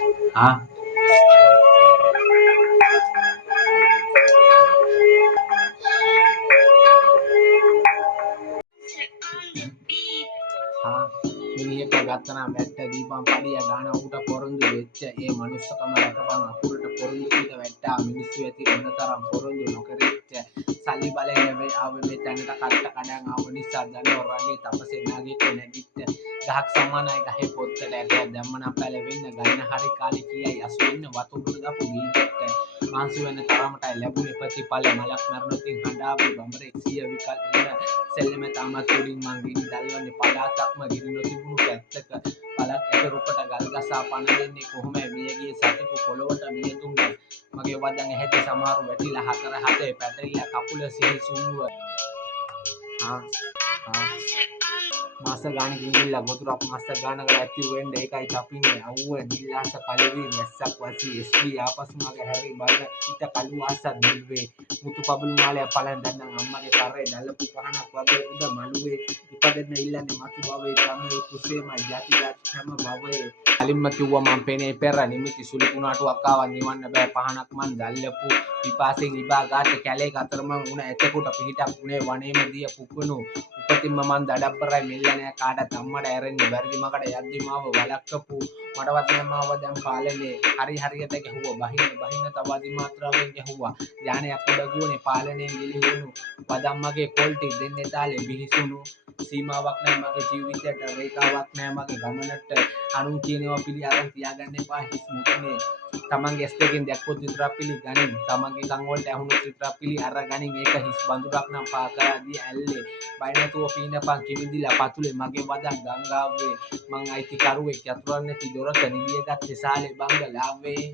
हाँ हाँ මිනිහෙක් ගත්තනම් වැට්ට දීපම් පඩිය ගාන ඌට පොරොන්දු වෙච්ච ඒ මනුස්සකම රැකපන් අකුරට පොරොන්දු කීක වැට්ටා මිනිස්සු ඇති මොනතරම් පොරොන්දු නොකරිච්ච සල්ලි බලේ ලැබේ ආවේ මේ තැනට කට්ට කඩන් ආව නිසා දන ඔරගේ තපසේ නාගිට නැගිට ගහක් සමානයි ගහේ පොත්තට ඇටයක් දැම්මනම් පැලවෙන්න ගන්න හරි කාලේ කියයි අසු වෙන්න වතුරු දාපු බීජෙට මාංශ වෙන තරමටයි ලැබුණේ ප්‍රතිඵල මලක් මරණොතින් හඬාවේ බඹරේ සිය විකල් උන සෙල්ලම තාමත් උඩින් මං ගිනි දල්වන්නේ පලාතක්ම ගිනි නොතිබුණු පැත්තක පළක් එක රුකට ගල් ගසා පණ දෙන්නේ කොහොම මියගිය සතෙකු පොළොවට මියදුම් මගේ වදන් ඇහැටි සමහරු වැටිලා හතර හතේ පැටලිලා කකුල සිහිසුන්ව මාස ගානකින් ගිහිල්ලා වතුරක් මාස ගානකට ඇති වෙන්න ඒකයි තපින්නේ අවුව නිල්ලාස කලවි මැස්සක් වසී එස්වි ආපසු මගේ හැරි බල හිත කළු ආසක් නිල්වේ මුතු පබළු මාලය පලන් දැන්නම් අම්මගේ කරේ දැල්ලපු පහනක් වගේ උඩ මළුවේ ඉපදෙන්න ඉල්ලන්නේ මතු භවයේ තමයි කුසේමයි ಜಾති හැම භවයේ කලින්ම කිව්වා මං පේනේ පෙර නිමිති සුළු කුණාටුවක් ආවා නිවන්න බෑ පහනක් මං දැල්ලපු පිපාසෙන් ඉබා ගාත කැලේ කතරමං උණ එතකොට පිහිටක් උනේ වනේම දිය පුකුණු උපතින්ම මං දඩබ්බරයි මිල්ලනෑ කාටත් අම්මට ඇරෙන්නේ වැරදි මකට යද්දි මාව වලක්කපු මටවත් නෑ මාව දැන් පාලනේ හරි හරියට ගැහුවා බහින්න තව අධිමාත්‍රාවෙන් ගැහුවා යානයක් උඩ ගුවනේ පාලනයෙන් ගිලිහුණු වදම්මගේ පොල්ටි දෙන්නේ තාලේ බිහිසුණු සීමාවක් නෑ මගේ ජීවිතයට රේඛාවක් නෑ මගේ ගමනට අනුන් කියනවා පිළි අරන් තියාගන්න එපා හිස් මුතුනේ තමන්ගේ ඇස් දෙකෙන් දැක්කොත් විතරක් පිළිගනින් තමන්ගේ කන් වලට ඇහුනොත් විතරක් පිළි අරගනින් ඒක හිස් බඳුරක් නම් පා කරදී ඇල්ලේ බය නැතුව පීනපන් කිමිදිලා පතුලේ මගේ වදන් ගංගාවේ මං අයිති කරුවෙක් යතුරුන් නැති දොරක නිදිය ගත්තේ සාලේ බංගලාවේ